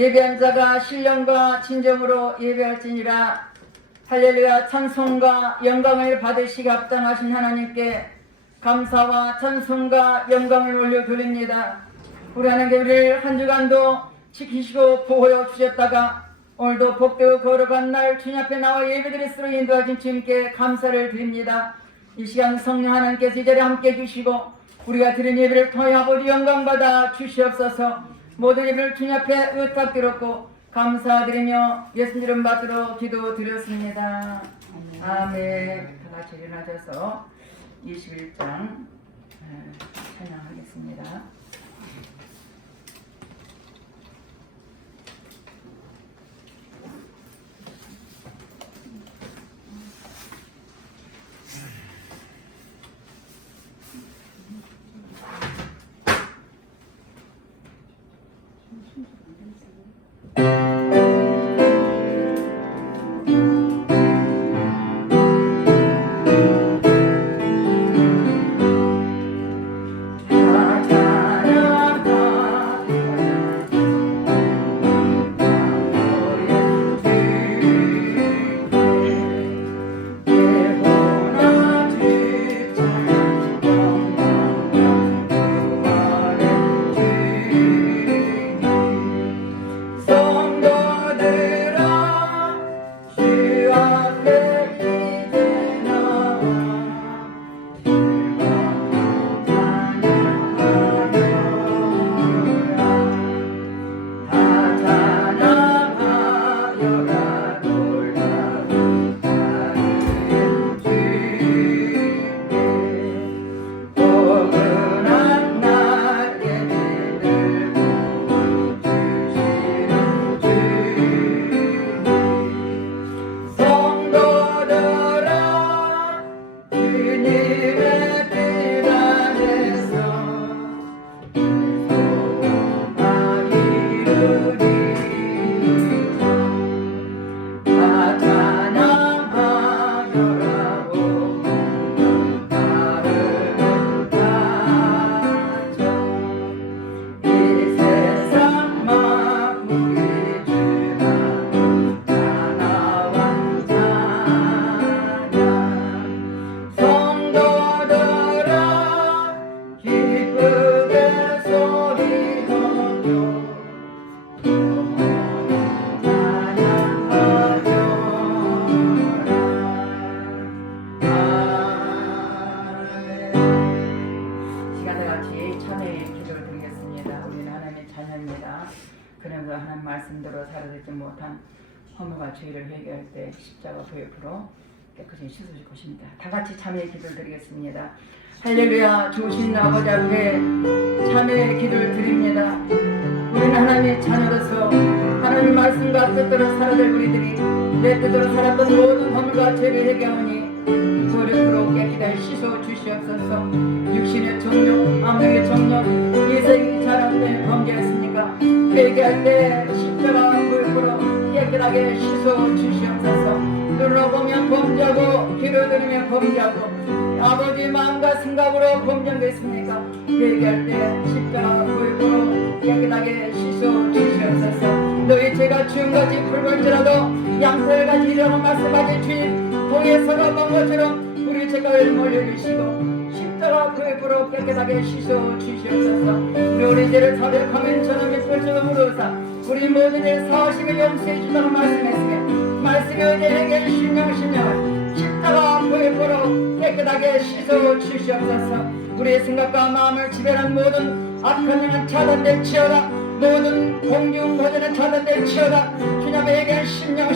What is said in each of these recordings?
예배한 자가 신령과 진정으로 예배할지니라. 할렐루야. 찬송과 영광을 받으시기 합당하신 하나님께 감사와 찬송과 영광을 올려드립니다. 우리 하나님께 우리를 한 주간도 지키시고 보호해 주셨다가 오늘도 복되고 거룩한 날 주님 앞에 나와 예배드릴 수 인도하신 주님께 감사를 드립니다. 이 시간 성령 하나님께서 이 자리에 함께 해주시고 우리가 드린 예배를 통해 아버지 영광받아 주시옵소서. 모든 예배를 주님 앞에 의탁드렸고 감사드리며 예수님 이름 받들어 기도드렸습니다. 아멘. 다 같이 일어나셔서 21장 찬양하겠습니다. 그러면서 하나님 말씀대로 살아들지 못한 허물과 죄를 회개할 때 십자가 보혈로 깨끗이 씻으실 것입니다. 다 같이 참회의 기도를 드리겠습니다. 할렐루야. 좋으신 아버지 앞에 참회의 기도를 드립니다. 우리는 하나님의 자녀로서 하나님의 말씀과 뜻대로 살아갈 우리들이 내 뜻대로 살았던 모든 허물과 죄를 회개하오니 조력으로 깨끗이 씻어 주시옵소서. 육신의 정욕, 암의 정욕, 이생이 자랑된 범죄였습니까? 회개할 때 십자가 보혈로 깨끗하게 씻어 주시옵소서. 눈으로 보면 범죄하고 귀로 들으면 범죄하고 아버지 마음과 생각으로 범죄했습니까? 회개할 때 십자가 보혈로 깨끗하게 씻어 주시옵소서. 너희 죄가 주음같이 붉을지라도 양털같이 이라고 말씀하신 주님 동에서가 먼 것처럼 우리 죄가를 몰려주시고 십자가 보혈로 깨끗하게 씻어 주시옵소서. 우리 죄를 사백하면 저는 몇벌처럼 물어서 우리 모든 일 사하심을 용서해 주다고 말씀했으며 말씀에 의해 신령을 십자가 보혈로 깨끗하게 씻어 주시옵소서. 우리의 생각과 마음을 지배하는 모든 악한 영은 차단될지어다. 모든 공중 거절은 차단될지어다. 주님에게 신령을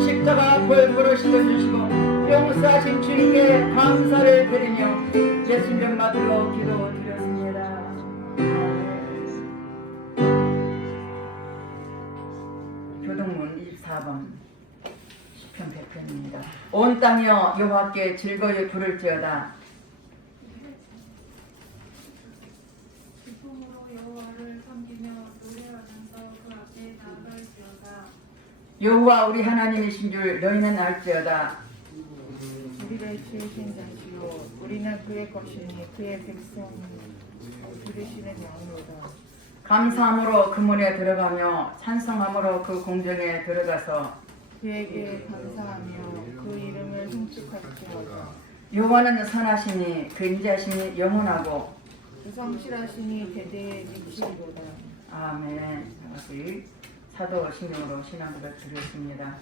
십자가 보혈로 씻어주시고 용서하신 주님께 감사를 드리며 예수님 이름 받들어 기도드렸습니다. 교동문 24번 시편 100편입니다. 온 땅이여 여호와께 즐거이 부를지어다. 기쁨으로 여호와를 섬기며 노래하면서 그 앞에 나아갈지어다. 여호와 우리 하나님이신 줄 너희는 알지어다. 우리를 지으신 자시요 우리는 그의 것이니 그의 백성 들으시는 양이로다. 감사함으로 그 문에 들어가며 찬송함으로 그 공정에 들어가서 그에게 감사하며 그 이름을 송축할지어다. 여호와는 선하시니 그 인자심이 영원하고 그 성실하시니 대대에 미치리로다. 아멘. 다시 사도신경으로 신앙 고백 드리겠습니다.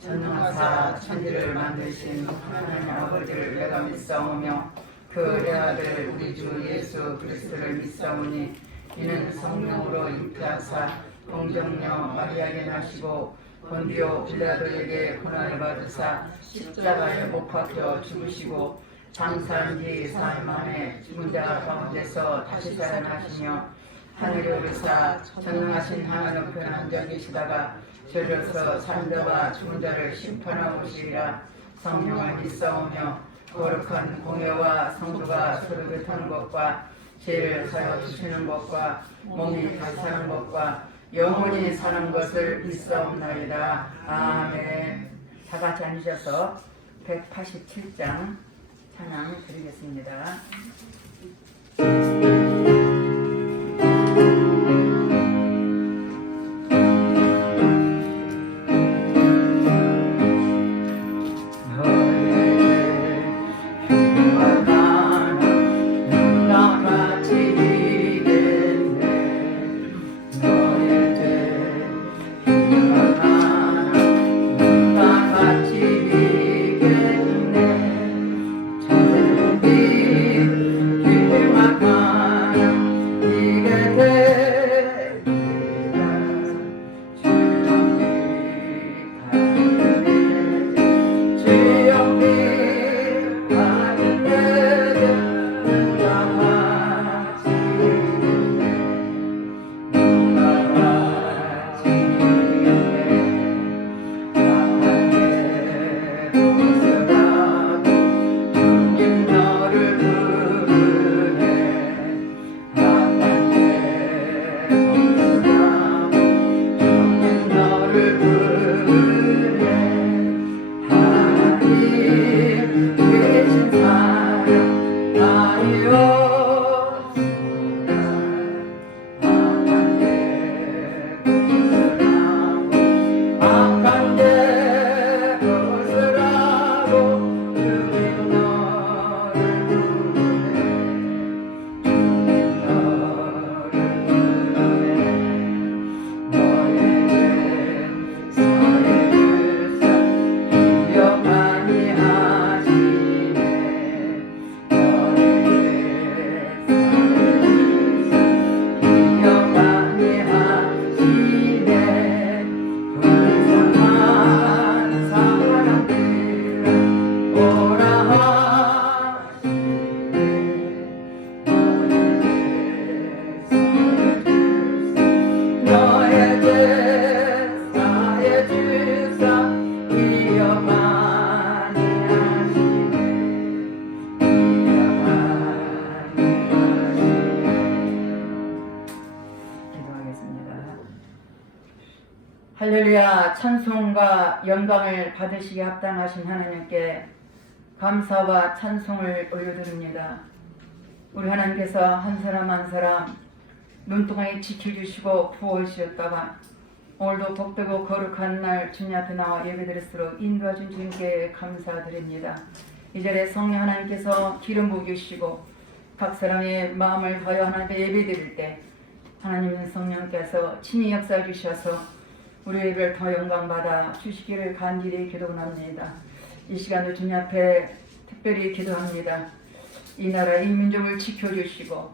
전능하사 천지를 만드신 하나님 아버지를 내가 믿사오며 그 내 아들 우리 주 예수 그리스도를 믿사오니 이는 성령으로 잉태하사 동정녀 마리아에게 나시고 본디오 빌라도에게 고난을 받으사 십자가에 못 박혀 죽으시고 장사한 지 4일 만에 죽은 자 가운데서 다시 살아나시며 하늘에 오르사 전능하신 하나님 높은 앉아 계시다가 저려서 산 자와 죽은 자를 심판하오시리라. 성령을 믿사오며 거룩한 공예와 성도가 서로 교통하는 것과 죄를 사여 주시는 것과 몸이 다시 사는 것과 영원히 사는 것을 믿사옵나이다. 아멘. 다 같이 앉으셔서 187장 찬양 드리겠습니다. 할렐루야. 찬송과 영광을 받으시기에 합당하신 하나님께 감사와 찬송을 올려드립니다. 우리 하나님께서 한 사람 한 사람 눈동안에 지켜주시고 부어주셨다가 오늘도 복되고 거룩한 날 주님 앞에 나와 예배드릴수록 인도하신 주님께 감사드립니다. 이 자리에 성령 하나님께서 기름 부으시고 각 사람의 마음을 다여 하나님께 예배드릴 때 하나님 성령께서 친히 역사해 주셔서 우리 예배를 더 영광받아 주시기를 간절히 기도합니다. 이 시간도 주님 앞에 특별히 기도합니다. 이 나라 이 민족을 지켜주시고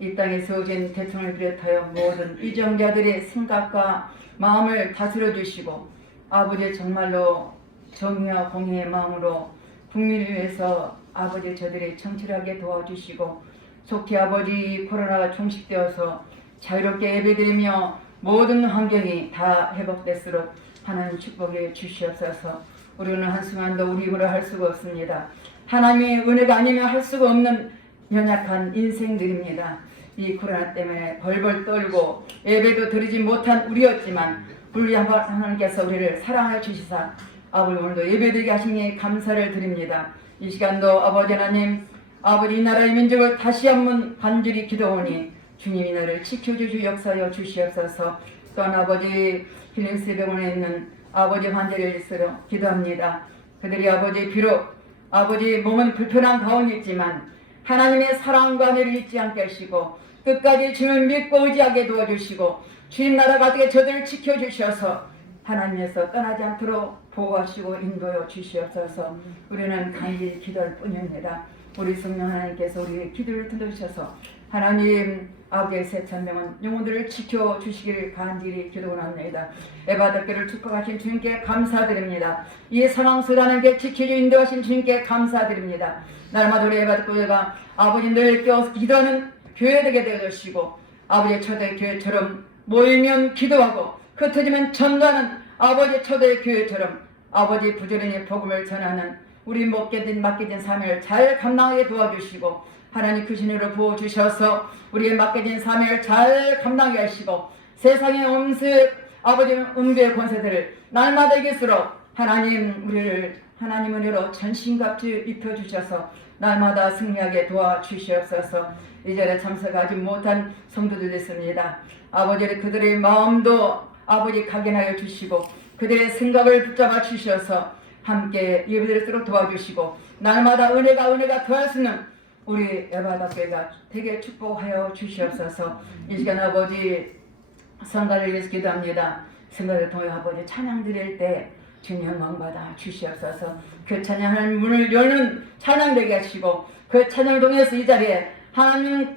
이 땅에 세워진 대통령을 비롯하여 모든 이정자들의 생각과 마음을 다스려 주시고 아버지 정말로 정의와 공의의 마음으로 국민을 위해서 아버지 저들이 정치하게 도와주시고 속히 아버지 코로나가 종식되어서 자유롭게 예배드리며 모든 환경이 다 회복될수록 하나님 축복해 주시옵소서. 우리는 한순간도 우리 힘으로 할 수가 없습니다. 하나님의 은혜가 아니면 할 수가 없는 연약한 인생들입니다. 이 코로나 때문에 벌벌 떨고 예배도 드리지 못한 우리였지만 우리 하나님께서 우리를 사랑해 주시사 아버지 오늘도 예배드리게 하시니 감사를 드립니다. 이 시간도 아버지 하나님 아버지 이 나라의 민족을 다시 한번 간절히 기도하니 주님이 나를 지켜주시 역사여 주시옵소서. 또한 아버지 힐링스 병원에 있는 아버지 환자를 위해서 기도합니다. 그들이 아버지 비록 아버지 몸은 불편한 가운데 있지만 하나님의 사랑과 은혜를 잊지 않게 하시고 끝까지 주님을 믿고 의지하게 도와주시고 주님 나라 가득에 저들을 지켜주셔서 하나님에서 떠나지 않도록 보호하시고 인도하여 주시옵소서. 우리는 간절히 기도할 뿐입니다. 우리 성령 하나님께서 우리의 기도를 들으셔서 하나님 아버지의 새 천명은 영혼들을 지켜주시길 간절히 기도원합니다. 에바더교를 축복하신 주님께 감사드립니다. 이 상황 속에 하나님께 지켜주 인도하신 주님께 감사드립니다. 날마다 우리 에바더교회가 아버지 늘 껴서 기도하는 교회 되게 되어주시고 아버지의 초대 교회처럼 모이면 기도하고 흩어지면 전도하는 아버지 초대 교회처럼 아버지 부지런히 복음을 전하는 우리 맡겨진 사명을 잘 감당하게 도와주시고 하나님 그 신으로 부어주셔서 우리의 맡겨진 사명을 잘 감당하게 하시고 세상의 음습 아버지 음배의 권세들을 날마다 이길수록 하나님 우리를 하나님 은혜로 전신갑주 입혀주셔서 날마다 승리하게 도와주시옵소서. 이 자리에 참석하지 못한 성도들 있습니다. 아버지를 그들의 마음도 아버지 각인하여 주시고 그들의 생각을 붙잡아 주셔서 함께 예배드리도록 도와주시고 날마다 은혜가 더할 수 있는 우리 에바다교회가 되게 축복하여 주시옵소서. 이 시간 아버지 성가를 위해서 기도합니다. 성가를 통해 아버지 찬양 드릴 때 주님 영광 받아 주시옵소서. 그 찬양하는 문을 여는 찬양 되게 하시고 그 찬양을 통해서 이 자리에 하나님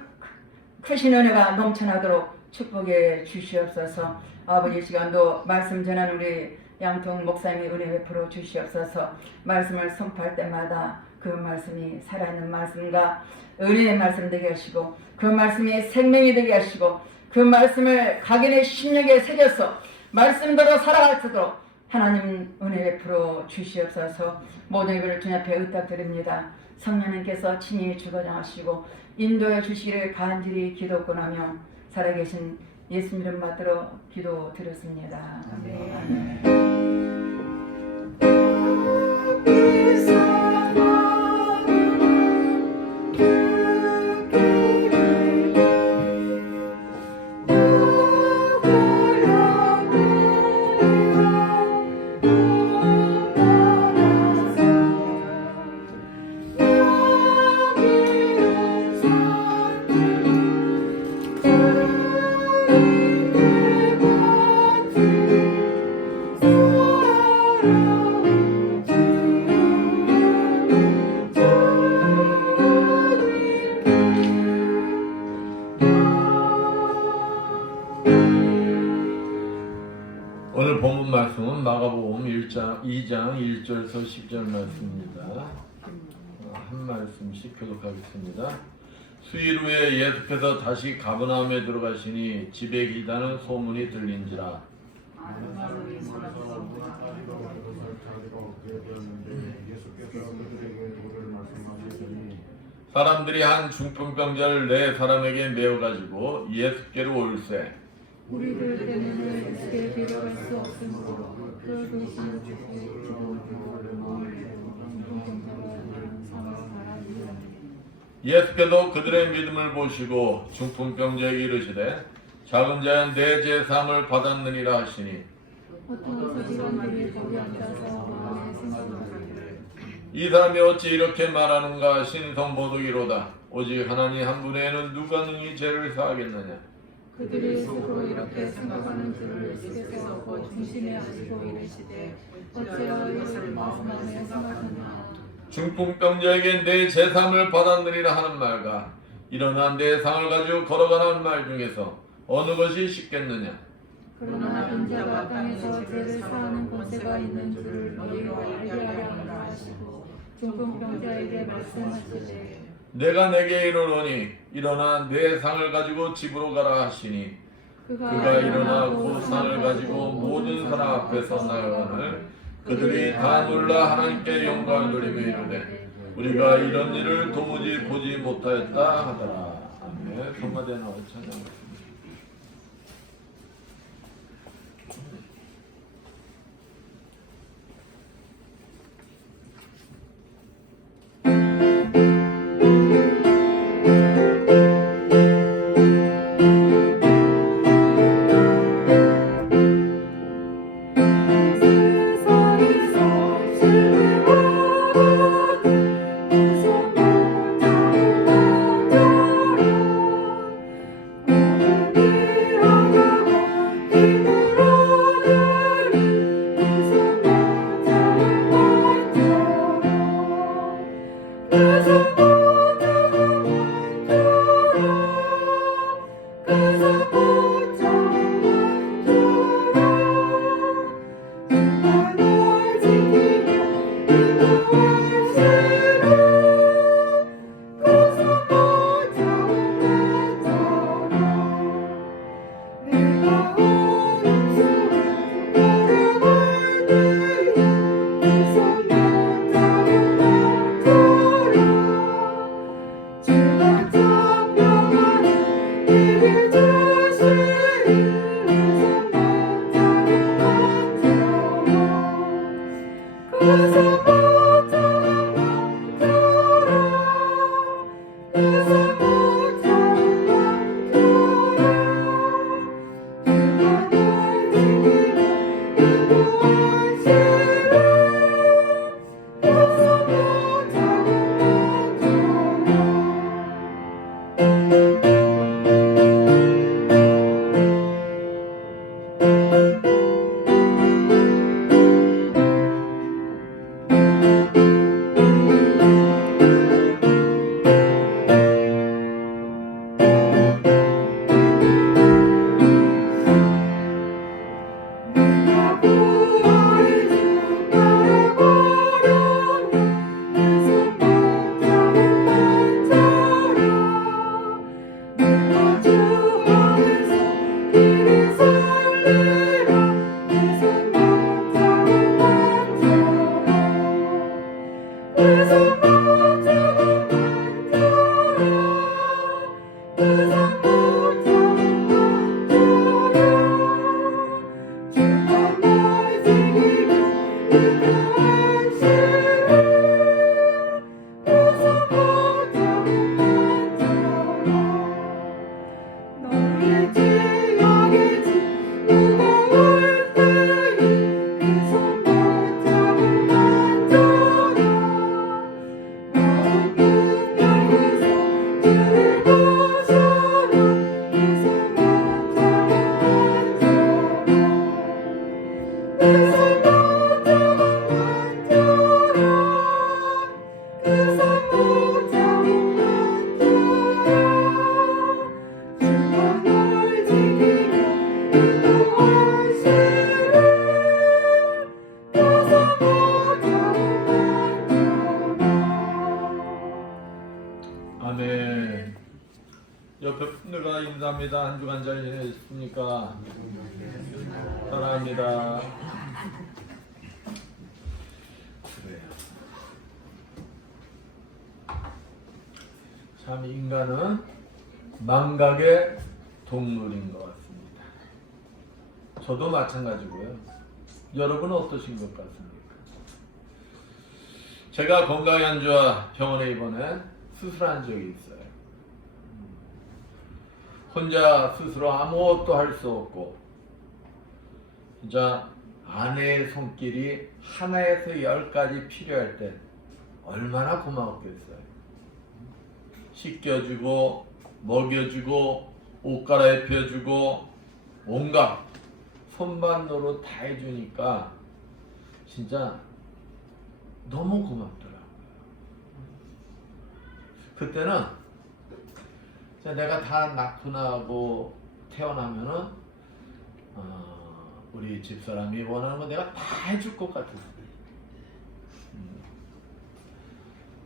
크신 은혜가 넘쳐나도록 축복해 주시옵소서. 아버지 이 시간도 말씀 전하는 우리 양통 목사님의 은혜 베풀어 주시옵소서. 말씀을 선포할 때마다 그 말씀이 살아있는 말씀과 은혜의 말씀 되게 하시고 그 말씀이 생명이 되게 하시고 그 말씀을 각인의 심령에 새겨서 말씀대로 살아갈 수 있도록 하나님 은혜 베풀어 주시옵소서. 모든 일을 주님 앞에 의탁드립니다. 성령님께서 친히 주관하시고 인도해 주시기를 간절히 기도권하며 살아계신 예수님 이름 받들어 기도드렸습니다. 아멘. 오늘 본문 말씀은 마가복음 2장 1절에서 10절 말씀입니다. 한 말씀씩 교독하겠습니다. 수일 후에 예수께서 다시 가버나움에 들어가시니 집에 계시다는 소문이 들린지라. 사람들이 한 중풍병자를 네 사람에게 메어가지고 예수께로 올세. 우리들 때문에 예수께 데려갈 수 없으므로 그 도시를 예수께서 그들의 믿음을 보시고 중풍병자에게 이르시되 작은 자야 내 제사함을 받았느니라 하시니 어떤 서기관들이 거기 앉아서 마음에 생각하기를 이 사람이 어찌 이렇게 말하는가. 신성보도기로다. 오직 하나님 한 분에는 누가 능히 죄를 사하겠느냐. 그들이 스스로 이렇게 생각하는 줄을 예수께서 곧 중심에 아시고 이르시되 어찌하여 이것을 마음에 생각하느냐. 중풍병자에게 내 제사함을 받았느니라 하는 말과 일어나 내 상을 가지고 걸어가는 말 중에서 어느 것이 쉽겠느냐. 그러나 인자가 땅에서 죄를 사하는 권세가 있는 줄을 너희로 알게 하려 함이라 하시고 중풍병자에게 말씀하시되 내가 내게 이르노니 일어나 내 상을 가지고 집으로 가라 하시니 그가 일어나 그 상을 가지고 모든 사람 앞에서 나아가늘 그들이 다 놀라 하나님께 영광을 돌리며 이르되 우리가 이런 일을 도무지 보지 못하였다 하더라. 아멘. 성가대 나와 찬양합니다. 아멘. 옆에 분들과 인사합니다. 한 주간 잘 지내셨습니까? 사랑합니다. 그래요. 참 인간은 망각의 동물인 것 같습니다. 저도 마찬가지고요. 여러분은 어떠신 것 같습니까? 제가 건강이 안 좋아 병원에 입원해 수술한 적이 있어요. 혼자 스스로 아무것도 할 수 없고 진짜 아내의 손길이 하나에서 10가지 필요할 때 얼마나 고마웠겠어요. 씻겨주고 먹여주고 옷 갈아입혀주고 온갖 손반 노릇 다 해주니까 진짜 너무 고맙더라고요. 그때는 내가 다 낳고 나고 태어나면은 우리 집사람이 원하는 거 내가 다 해줄 것 같았어요.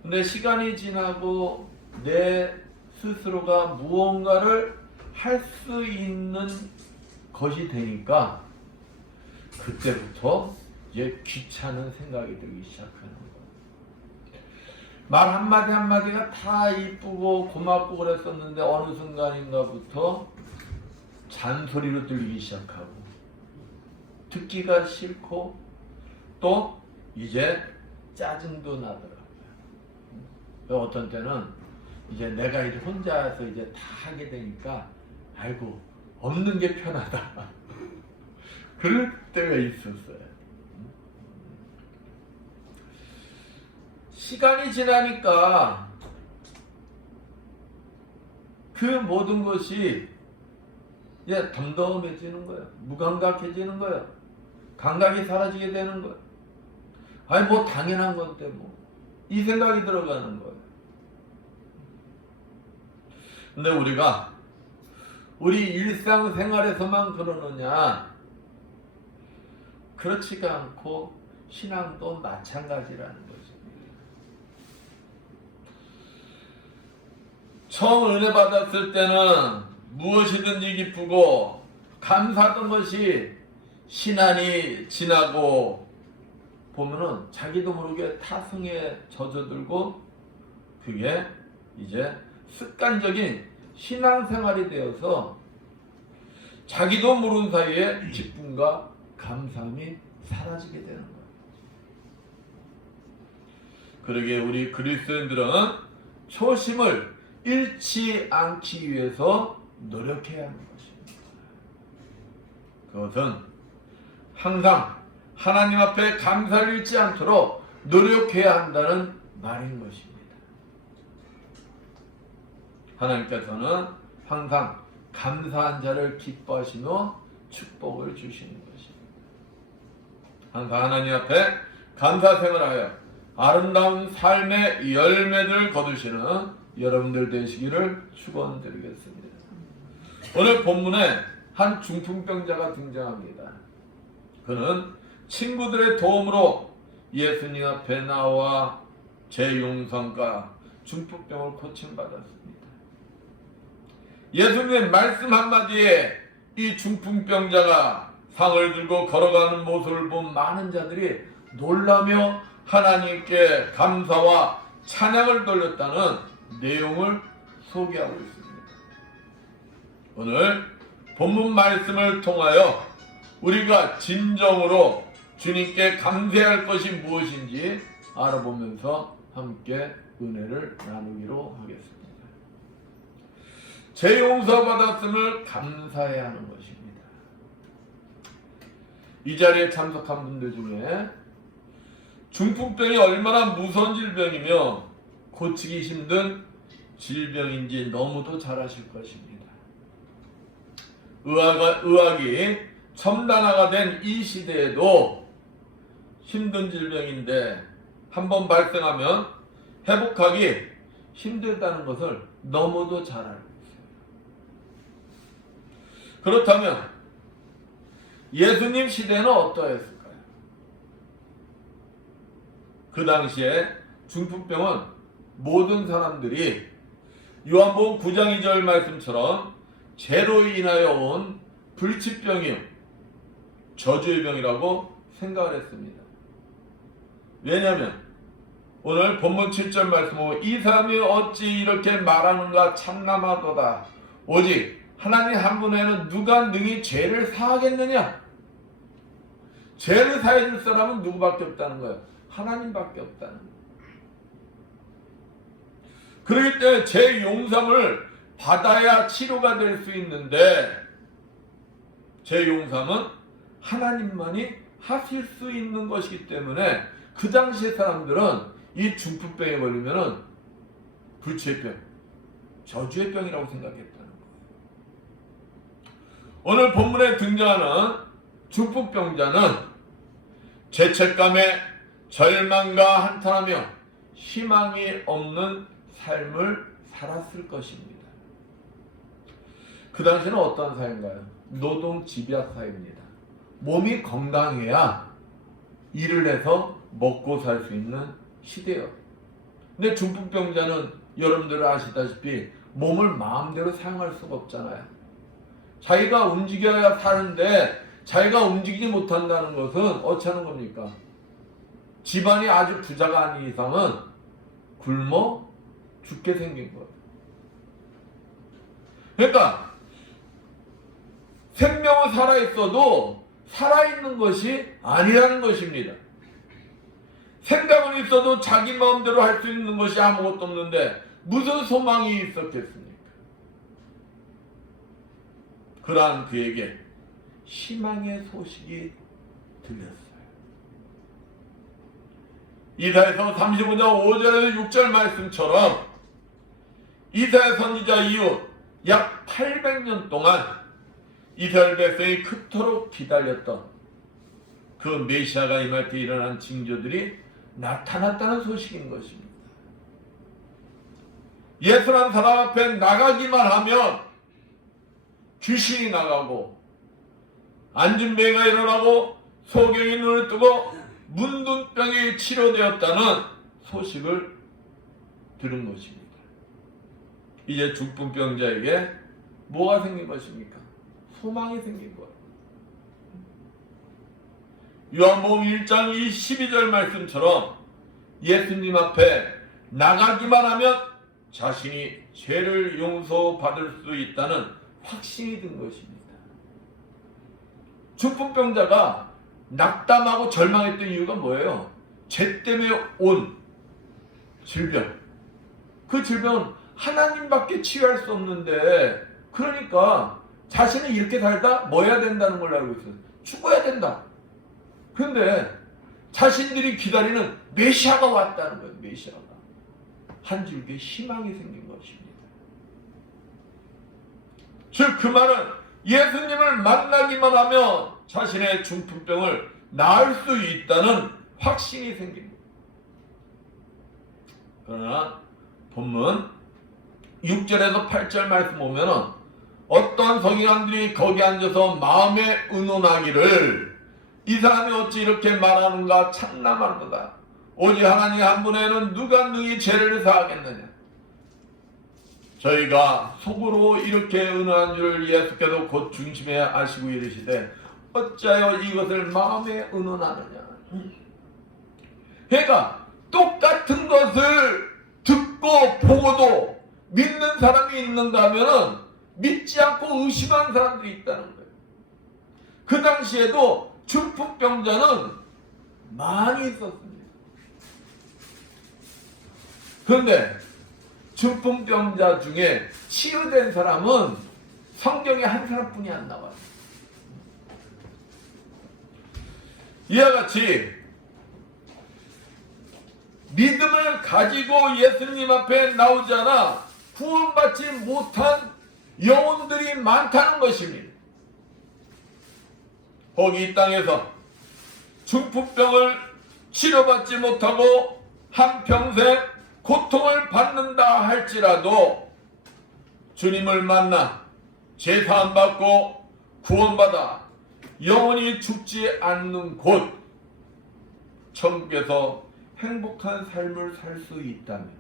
근데 시간이 지나고 내 스스로가 무언가를 할 수 있는 것이 되니까 그때부터 이제 귀찮은 생각이 들기 시작하는 거예요. 말 한마디 한마디가 다 이쁘고 고맙고 그랬었는데 어느 순간인가부터 잔소리로 들리기 시작하고 듣기가 싫고 또 이제 짜증도 나더라고요. 어떤 때는 이제 내가 이제 혼자서 이제 다 하게 되니까 아이고 없는 게 편하다. 그럴 때가 있었어요. 시간이 지나니까 그 모든 것이 이제 덤덤해지는 거예요. 무감각해지는 거예요. 감각이 사라지게 되는 거예요. 아니 뭐 당연한 건데 뭐 이 생각이 들어가는 거예요. 근데 우리가 우리 일상생활에서만 그러느냐? 그렇지가 않고 신앙도 마찬가지라는 것입니다. 처음 은혜 받았을 때는 무엇이든지 기쁘고 감사하던 것이 시간이 지나고 보면은 자기도 모르게 타성에 젖어들고 그게 이제 습관적인 신앙생활이 되어서 자기도 모르는 사이에 기쁨과 감사함이 사라지게 되는 거예요. 그러게 우리 그리스도인들은 초심을 잃지 않기 위해서 노력해야 하는 것입니다. 그것은 항상 하나님 앞에 감사를 잃지 않도록 노력해야 한다는 말인 것입니다. 하나님께서는 항상 감사한 자를 기뻐하시며 축복을 주시는 것입니다. 항상 하나님 앞에 감사 생활하여 아름다운 삶의 열매를 거두시는 여러분들 되시기를 축원드리겠습니다. 오늘 본문에 한 중풍병자가 등장합니다. 그는 친구들의 도움으로 예수님 앞에 나와 재용상과 중풍병을 고침받았습니다. 예수님의 말씀 한마디에 이 중풍병자가 상을 들고 걸어가는 모습을 본 많은 자들이 놀라며 하나님께 감사와 찬양을 돌렸다는 내용을 소개하고 있습니다. 오늘 본문 말씀을 통하여 우리가 진정으로 주님께 감사할 것이 무엇인지 알아보면서 함께 은혜를 나누기로 하겠습니다. 제 용서받았음을 감사해야 하는 것입니다. 이 자리에 참석한 분들 중에 중풍병이 얼마나 무서운 질병이며 고치기 힘든 질병인지 너무도 잘 아실 것입니다. 의학이 첨단화가 된 이 시대에도 힘든 질병인데 한번 발생하면 회복하기 힘들다는 것을 너무도 잘 알고 있어요. 그렇다면 예수님 시대는 어떠했을까요? 그 당시에 중풍병은 모든 사람들이 요한복음 9장 2절 말씀처럼 죄로 인하여 온 불치병이요 저주의 병이라고 생각을 했습니다. 왜냐하면 오늘 본문 7절 말씀 보면 이 사람이 어찌 이렇게 말하는가 참남하도다. 오직 하나님 한 분에는 누가 능히 죄를 사하겠느냐? 죄를 사해 줄 사람은 누구밖에 없다는 거예요. 하나님밖에 없다는 거예요. 그렇기 때문에 죄 용서를 받아야 치료가 될 수 있는데 죄 용서는 하나님만이 하실 수 있는 것이기 때문에 그 당시의 사람들은 이 중풍병에 걸리면은 불치의 병, 저주의 병이라고 생각했다는 거예요. 오늘 본문에 등장하는 중풍병자는 죄책감에 절망과 한탄하며 희망이 없는 삶을 살았을 것입니다. 그 당시는 어떤 사회인가요? 노동집약 사회입니다. 몸이 건강해야 일을 해서 먹고 살 수 있는 시대예요. 근데 중풍병자는 여러분들 아시다시피 몸을 마음대로 사용할 수가 없잖아요. 자기가 움직여야 사는데 자기가 움직이지 못한다는 것은 어찌 하는 겁니까? 집안이 아주 부자가 아닌 이상은 굶어 죽게 생긴 거예요. 그러니까 생명은 살아있어도 살아있는 것이 아니라는 것입니다. 생각은 있어도 자기 마음대로 할 수 있는 것이 아무것도 없는데 무슨 소망이 있었겠습니까? 그러한 그에게 희망의 소식이 들렸어요. 이사야서 35장 5절에서 6절 말씀처럼 이사야 선지자 이후 약 800년 동안 이스라엘 백성이 그토록 기다렸던 그 메시아가 임할 때 일어난 징조들이 나타났다는 소식인 것입니다. 예수란 사람 앞에 나가기만 하면 귀신이 나가고 앉은 매가 일어나고 소경이 눈을 뜨고 문둥병이 치료되었다는 소식을 들은 것입니다. 이제 중풍병자에게 뭐가 생긴 것입니까? 소망이 생긴 거예요. 요한복음 1장 12절 말씀처럼 예수님 앞에 나가기만 하면 자신이 죄를 용서받을 수 있다는 확신이 든 것입니다. 중풍병자가 낙담하고 절망했던 이유가 뭐예요? 죄 때문에 온 질병. 그 질병은 하나님밖에 치유할 수 없는데, 그러니까 자신이 이렇게 살다 뭐 해야 된다는 걸 알고 있어요. 죽어야 된다. 그런데 자신들이 기다리는 메시아가 왔다는 거예요. 메시아가. 한 줄기의 희망이 생긴 것입니다. 즉 그 말은 예수님을 만나기만 하면 자신의 중풍병을 나을 수 있다는 확신이 생깁니다. 그러나 본문 6절에서 8절 말씀 보면 어떠한 서기관들이 거기 앉아서 마음에 의논하기를 이 사람이 어찌 이렇게 말하는가 참남하는도다. 오직 하나님 한 분에는 누가 능히 죄를 사하겠느냐. 저희가 속으로 이렇게 의논한 줄 예수께서 곧 중심에 아시고 이르시되 어찌하여 이것을 마음에 의논하느냐. 그러니까 똑같은 것을 듣고 보고도 믿는 사람이 있는가 하면은 믿지 않고 의심하는 사람들이 있다는 거예요. 그 당시에도 중풍병자는 많이 있었습니다. 그런데 중풍병자 중에 치유된 사람은 성경에 한 사람뿐이 안 나와요. 이와 같이 믿음을 가지고 예수님 앞에 나오잖아 구원받지 못한 영혼들이 많다는 것입니다. 거기 이 땅에서 중풍병을 치료받지 못하고 한평생 고통을 받는다 할지라도 주님을 만나 제사함 받고 구원받아 영원히 죽지 않는 곳 천국에서 행복한 삶을 살 수 있다면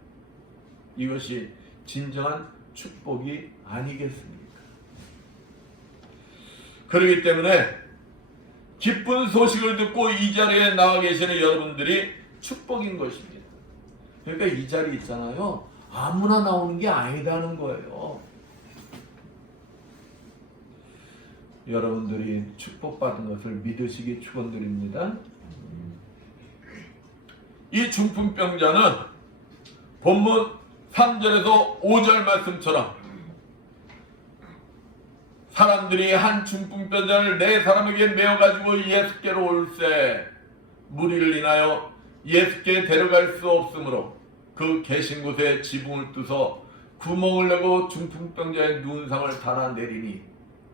이것이 진정한 축복이 아니겠습니까? 그렇기 때문에 기쁜 소식을 듣고 이 자리에 나와 계시는 여러분들이 축복인 것입니다. 그러니까 이 자리 있잖아요. 아무나 나오는 게 아니라는 거예요. 여러분들이 축복받은 것을 믿으시기 축원드립니다. 이 중풍병자는 본문 3절에서 5절 말씀처럼 사람들이 한 중풍병자를 네 사람에게 메어가지고 예수께로 올세 무리를 인하여 예수께 데려갈 수 없으므로 그 계신 곳에 지붕을 뚫어 구멍을 내고 중풍병자의 눈상을 달아내리니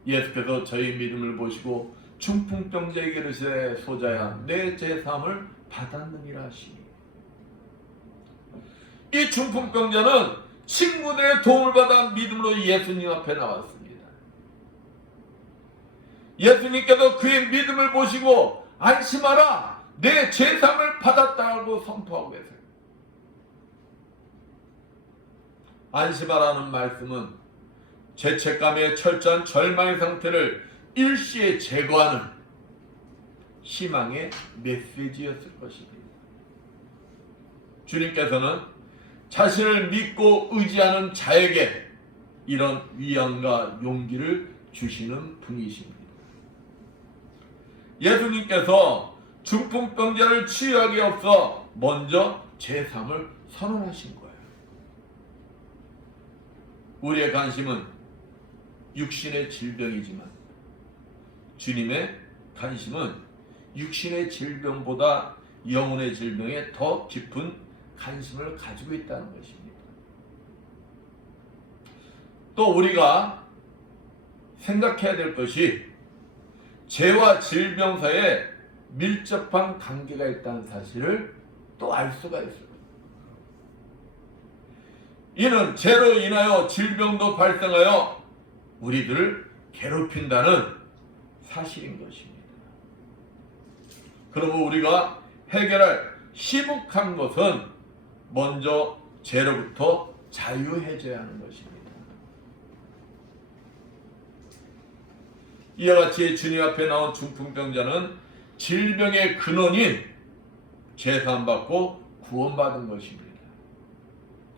예수께서 저희 믿음을 보시고 중풍병자에게 이르시되 소자야 내 제사함을 받았느니라 하시니 이 중풍병자는 친구들의 도움을 받아 믿음으로 예수님 앞에 나왔습니다. 예수님께서 그의 믿음을 보시고 안심하라 내 제사함을 받았다고 선포하고 계세요. 안심하라는 말씀은 죄책감의 철저한 절망의 상태를 일시에 제거하는 희망의 메시지였을 것입니다. 주님께서는 자신을 믿고 의지하는 자에게 이런 위안과 용기를 주시는 분이십니다. 예수님께서 중풍병자를 치유하기 앞서 먼저 제사함을 선언하신 거예요. 우리의 관심은 육신의 질병이지만 주님의 관심은 육신의 질병보다 영혼의 질병에 더 깊은 관심을 가지고 있다는 것입니다. 또 우리가 생각해야 될 것이 죄와 질병 사이에 밀접한 관계가 있다는 사실을 또 알 수가 있어요. 이는 죄로 인하여 질병도 발생하여 우리들을 괴롭힌다는 사실인 것입니다. 그러므로 우리가 해결할 시급한 것은 먼저 죄로부터 자유해져야 하는 것입니다. 이와 같이 주님 앞에 나온 중풍병자는 질병의 근원인 제사함받고 구원받은 것입니다.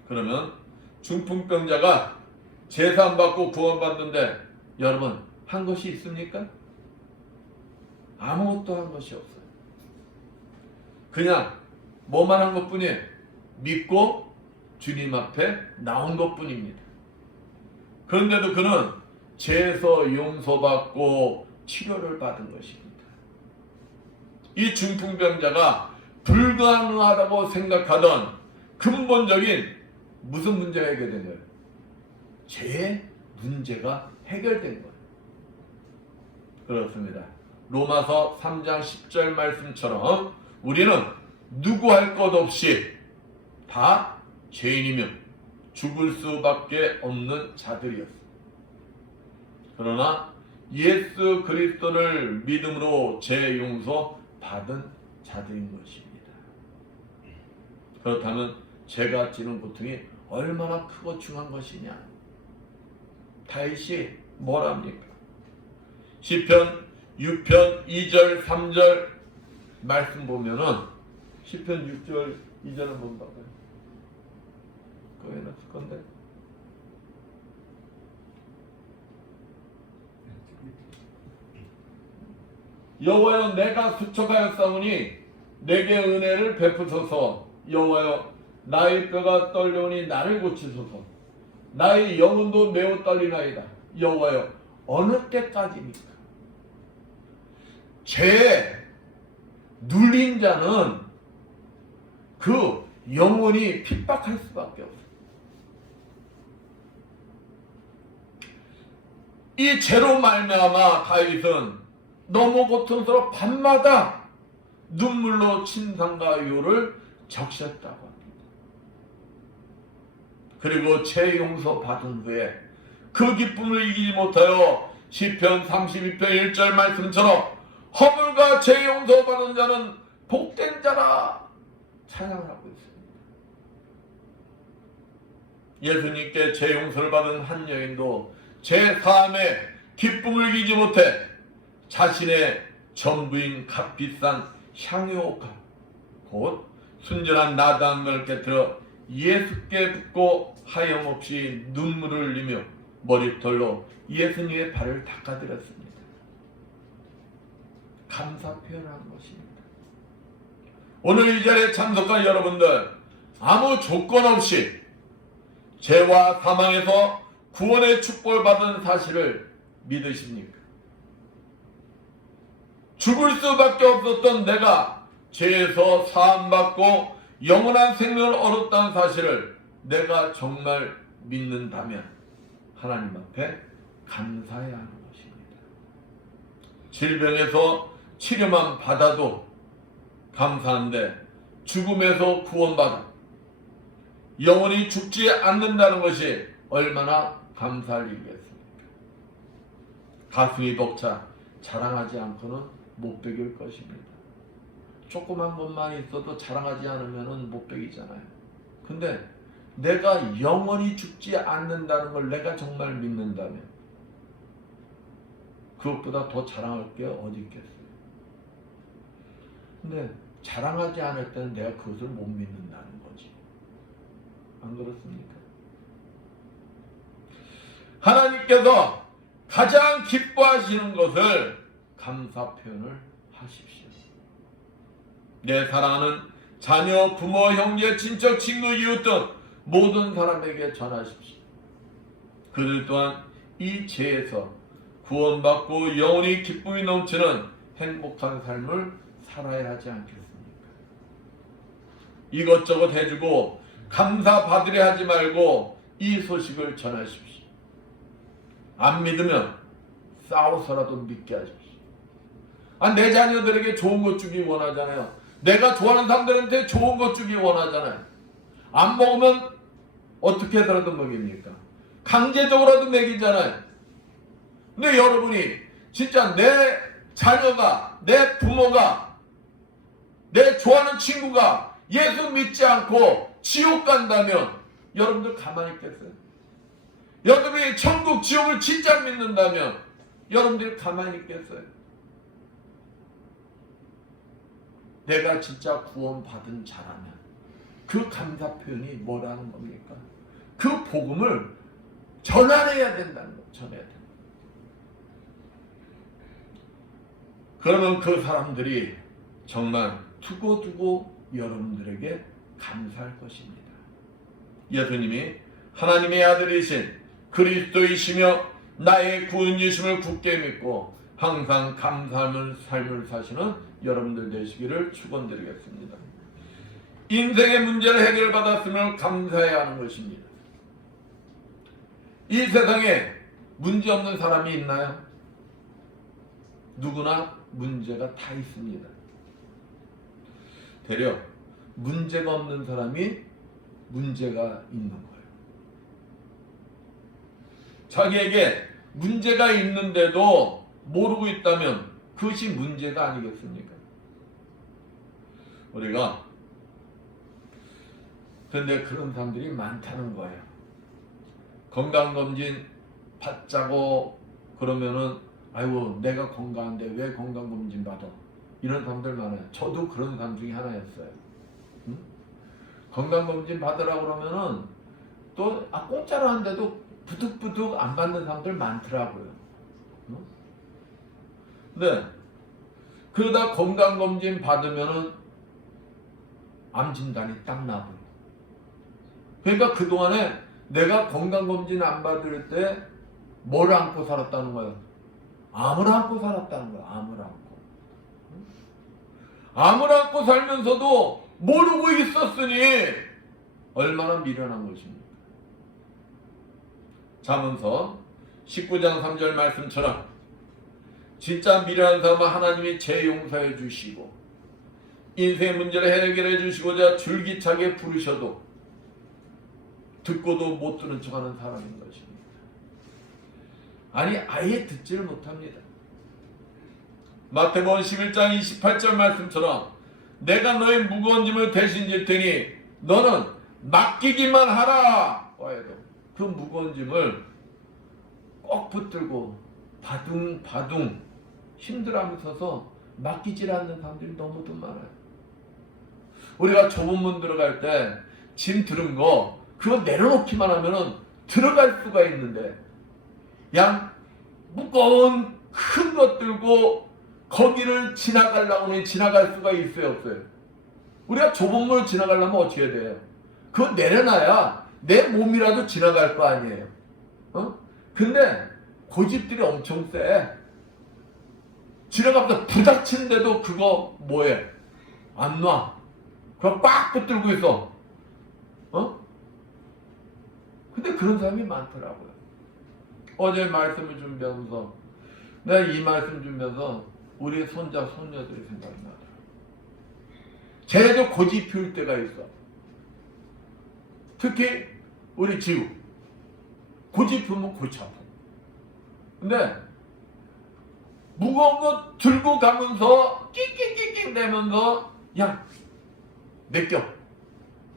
그러면 중풍병자가 제사함받고 구원받는데 여러분 한 것이 있습니까? 아무것도 한 것이 없어요. 그냥 뭐만 한 것뿐이에요. 믿고 주님 앞에 나온 것뿐입니다. 그런데도 그는 죄에서 용서받고 치료를 받은 것입니다. 이 중풍병자가 불가능하다고 생각하던 근본적인 무슨 문제가 해결된 거예요? 죄의 문제가 해결된 거예요. 그렇습니다. 로마서 3장 10절 말씀처럼 우리는 누구 할 것 없이 다 죄인이며 죽을 수밖에 없는 자들이었습니다. 그러나 예수 그리스도를 믿음으로 죄 용서 받은 자들인 것입니다. 그렇다면 죄가 지는 고통이 얼마나 크고 중한 것이냐? 다윗이 뭐랍니까? 시편 6편 2절 3절 말씀 보면은 시편 6절 2절은 한번 봐봐요. 그거 해놨을 건데 여호와여 내가 수척하였사오니 내게 은혜를 베푸소서. 여호와여 나의 뼈가 떨려오니 나를 고치소서. 나의 영혼도 매우 떨리나이다. 여호와여 어느 때까지입니까? 죄에 눌린 자는 그 영혼이 핍박할 수밖에 없어요. 이 죄로 말미암아 다윗은 너무 고통스러워 밤마다 눈물로 침상과 유를 적셨다고 합니다. 그리고 죄 용서 받은 후에 그 기쁨을 이기지 못하여 시편 32편 1절 말씀처럼 허물과 죄 용서 받은 자는 복된 자라 찬양을 하고 있습니다. 예수님께 죄 용서를 받은 한 여인도 죄 사함에 기쁨을 이기지 못해 자신의 전부인 값비싼 향유옥합 곧 순전한 나단을 깨뜨려 예수께 붓고 하염없이 눈물을 흘리며 머리털로 예수님의 발을 닦아드렸습니다. 감사 표현한 것입니다. 오늘 이 자리에 참석한 여러분들 아무 조건 없이 죄와 사망에서 구원의 축복을 받은 사실을 믿으십니까? 죽을 수밖에 없었던 내가 죄에서 사함받고 영원한 생명을 얻었다는 사실을 내가 정말 믿는다면 하나님 앞에 감사해야 하는 것입니다. 질병에서 치료만 받아도 감사한데 죽음에서 구원받아 영원히 죽지 않는다는 것이 얼마나 감사할 일이겠습니까? 가슴이 벅차 자랑하지 않고는 못 베길 것입니다. 조그만 것만 있어도 자랑하지 않으면 못 베기잖아요. 근데 내가 영원히 죽지 않는다는 걸 내가 정말 믿는다면 그것보다 더 자랑할 게 어디 있겠어요? 근데 자랑하지 않을 때는 내가 그것을 못 믿는다는 거지. 안 그렇습니까? 하나님께서 가장 기뻐하시는 것을 감사 표현을 하십시오. 내 사랑하는 자녀, 부모, 형제, 친척, 친구, 이웃 등 모든 사람에게 전하십시오. 그들 또한 이 죄에서 구원받고 영원히 기쁨이 넘치는 행복한 삶을 살아야 하지 않겠습니까? 이것저것 해주고 감사받으려 하지 말고 이 소식을 전하십시오. 안 믿으면 싸워서라도 믿게 하십시오. 내 자녀들에게 좋은 것 주기 원하잖아요. 내가 좋아하는 사람들한테 좋은 것 주기 원하잖아요. 안 먹으면 어떻게 해서라도 먹입니까? 강제적으로라도 먹이잖아요. 근데 여러분이 진짜 내 자녀가, 내 부모가, 내 좋아하는 친구가 예수 믿지 않고 지옥 간다면 여러분들 가만히 있겠어요? 여러분이 천국 지옥을 진짜 믿는다면 여러분들이 가만히 있겠어요? 내가 진짜 구원받은 자라면 그 감사 표현이 뭐라는 겁니까? 그 복음을 전해야 된다는 거, 전해야 된다. 그러면 그 사람들이 정말 두고두고 여러분들에게 감사할 것입니다. 예수님이 하나님의 아들이신 그리스도이시며 나의 구원이심을 굳게 믿고 항상 감사하는 삶을 사시는 여러분들 되시기를 축원드리겠습니다. 인생의 문제를 해결받았으면 감사해야 하는 것입니다. 이 세상에 문제 없는 사람이 있나요? 누구나 문제가 다 있습니다. 되려 문제가 없는 사람이 문제가 있는 거예요. 자기에게 문제가 있는데도 모르고 있다면 그것이 문제가 아니겠습니까? 우리가 그런데 그런 사람들이 많다는 거예요. 건강검진 받자고 그러면은 아이고 내가 건강한데 왜 건강검진 받아? 이런 사람들 많아요. 저도 그런 사람 중에 하나였어요. 응? 건강검진 받으라고 그러면은 또 공짜로 하는데도 부득부득 안 받는 사람들 많더라고요. 응? 네. 그러다 건강검진 받으면은 암 진단이 딱 나버려. 그러니까 그동안에 내가 건강검진 안 받을 때 뭘 안고 살았다는 거예요? 암을 안고 살았다는 거예요. 암을 안고. 암을 안고 살면서도 모르고 있었으니 얼마나 미련한 것입니까? 잠언서 19장 3절 말씀처럼 진짜 미련한 사람은 하나님이 재용서해 주시고 인생의 문제를 해결해 주시고자 줄기차게 부르셔도 듣고도 못 듣는 척하는 사람인 것입니다. 아니 아예 듣지를 못합니다. 마태복음 11장 28절 말씀처럼 내가 너의 무거운 짐을 대신 질 테니 너는 맡기기만 하라. 와야도 그 무거운 짐을 꼭 붙들고 바둥바둥 힘들어하면서 맡기질 않는 사람들이 너무도 많아요. 우리가 좁은 문 들어갈 때 짐 들은 거 그거 내려놓기만 하면은 들어갈 수가 있는데 양 무거운 큰 것 들고 거기를 지나가려고 지나갈 수가 있어요, 없어요? 우리가 좁은 문을 지나가려면 어떻게 해야 돼요? 그거 내려놔야 내 몸이라도 지나갈 거 아니에요. 근데 고집들이 엄청 세. 지나가면서 부닥치는데도 그거 뭐해? 안 놔. 그거 빡 붙들고 있어. 근데 그런 사람이 많더라고요. 어제 말씀을 준비하면서 내가 이 말씀 준비하면서 우리 손자, 손녀들이 생각이 나더라고요. 쟤도 고집 피울 때가 있어. 특히 우리 지우. 고집 피우면 골치 아파. 근데 무거운 거 들고 가면서 끽끽끽끽 대면서 야 맡겨.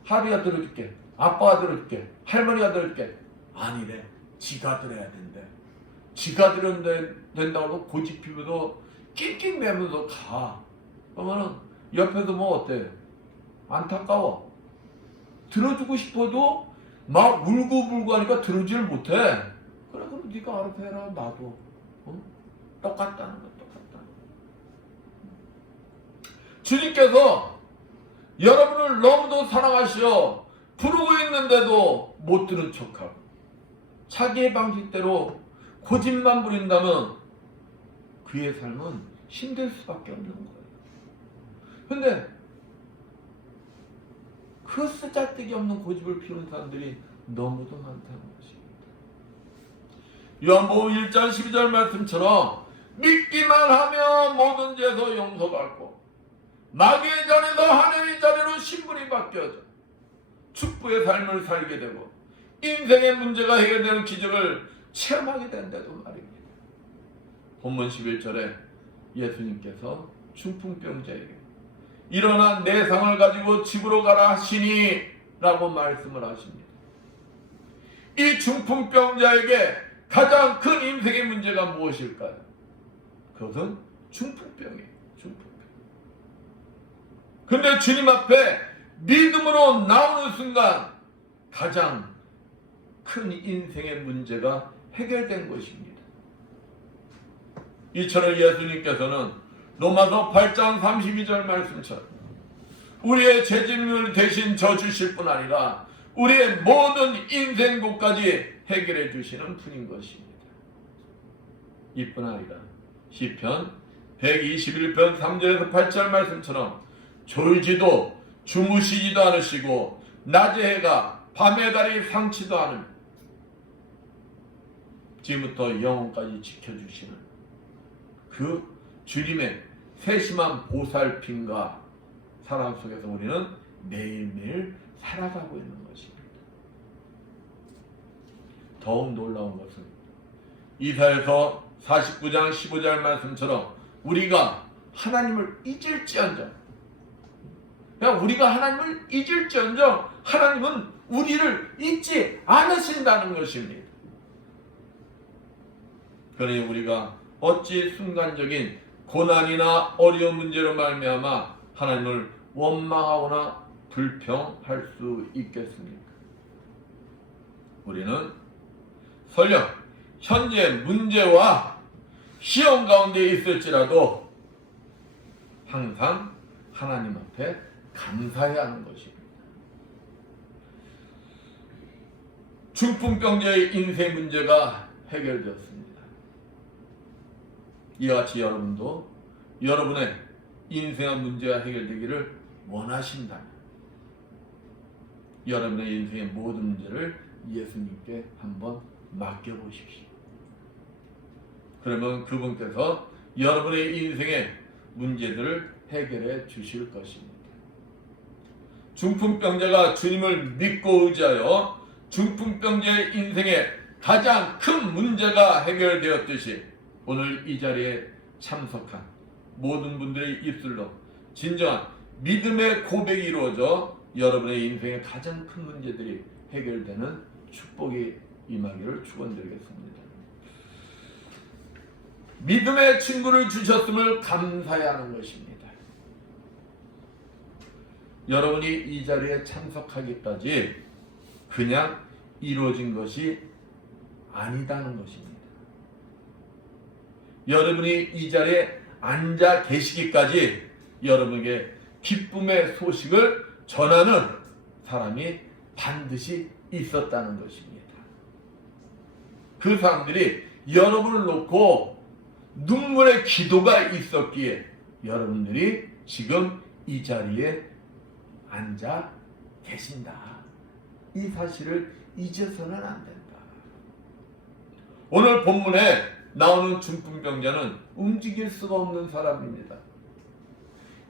하루가 들어줄게. 아빠가 들어줄게. 할머니가 들어줄게. 아니래. 지가 들어야 된대. 지가 들어야 된다고 고집 피우면서 끽끽 내면서 가. 그러면은 옆에서 뭐 어때? 안타까워. 들어주고 싶어도 막 울고불고 하니까 들어주질 못해. 그래 그럼 네가 알아서 해라. 나도. 똑같다는 거 똑같다는 거. 주님께서 여러분을 너무도 사랑하시어 부르고 있는데도 못 들은 척하고 자기의 방식대로 고집만 부린다면 그의 삶은 힘들 수밖에 없는 거예요. 근데 그 쓰잘데기 없는 고집을 피우는 사람들이 너무도 많다는 것입니다. 요한복음 1장 12절 말씀처럼 믿기만 하면 모든 죄에서 용서받고 마귀의 자리에서 하나님의 자리로 신분이 바뀌어져 축복의 삶을 살게 되고 인생의 문제가 해결되는 기적을 체험하게 된다고 말입니다. 본문 11절에 예수님께서 중풍병자에게 일어나 내 상을 가지고 집으로 가라 하시니 라고 말씀을 하십니다. 이 중풍병자에게 가장 큰 인생의 문제가 무엇일까요? 그것은 중풍병이에요. 중풍병. 근데 주님 앞에 믿음으로 나오는 순간 가장 큰 인생의 문제가 해결된 것입니다. 이처럼 예수님께서는 로마서 8장 32절 말씀처럼 우리의 죄짐을 대신 져주실 뿐 아니라 우리의 모든 인생고까지 해결해 주시는 분인 것입니다. 이뿐 아니라 시편 121편 3절에서 8절 말씀처럼 졸지도 주무시지도 않으시고 낮의 해가 밤의 달이 상치도 않으며 지금부터 영원까지 지켜주시는 그 주님의 세심한 보살핌과 사랑 속에서 우리는 매일매일 살아가고 있는 것입니다. 더욱 놀라운 것은 이사야서 49장 15절 말씀처럼 우리가 하나님을 잊을지언정, 그냥 우리가 하나님을 잊을지언정 하나님은 우리를 잊지 않으신다는 것입니다. 그러니 우리가 어찌 순간적인 고난이나 어려운 문제로 말미암아 하나님을 원망하거나 불평할 수 있겠습니까? 우리는 설령 현재 문제와 시험 가운데 있을지라도 항상 하나님 앞에 감사해야 하는 것입니다. 중풍병자의 인생 문제가 해결되었습니다. 이와 같이 여러분도 여러분의 인생의 문제가 해결되기를 원하신다면 여러분의 인생의 모든 문제를 예수님께 한번 맡겨보십시오. 그러면 그분께서 여러분의 인생의 문제들을 해결해 주실 것입니다. 중풍병자가 주님을 믿고 의지하여 중풍병자의 인생에 가장 큰 문제가 해결되었듯이 오늘 이 자리에 참석한 모든 분들의 입술로 진정한 믿음의 고백이 이루어져 여러분의 인생의 가장 큰 문제들이 해결되는 축복이 임하기를 축원드리겠습니다. 믿음의 친구를 주셨음을 감사해야 하는 것입니다. 여러분이 이 자리에 참석하기까지 그냥 이루어진 것이 아니다는 것입니다. 여러분이 이 자리에 앉아 계시기까지 여러분에게 기쁨의 소식을 전하는 사람이 반드시 있었다는 것입니다. 그 사람들이 여러분을 놓고 눈물의 기도가 있었기에 여러분들이 지금 이 자리에 앉아 계신다. 이 사실을 잊어서는 안 된다. 오늘 본문에 나오는 중풍병자는 움직일 수가 없는 사람입니다.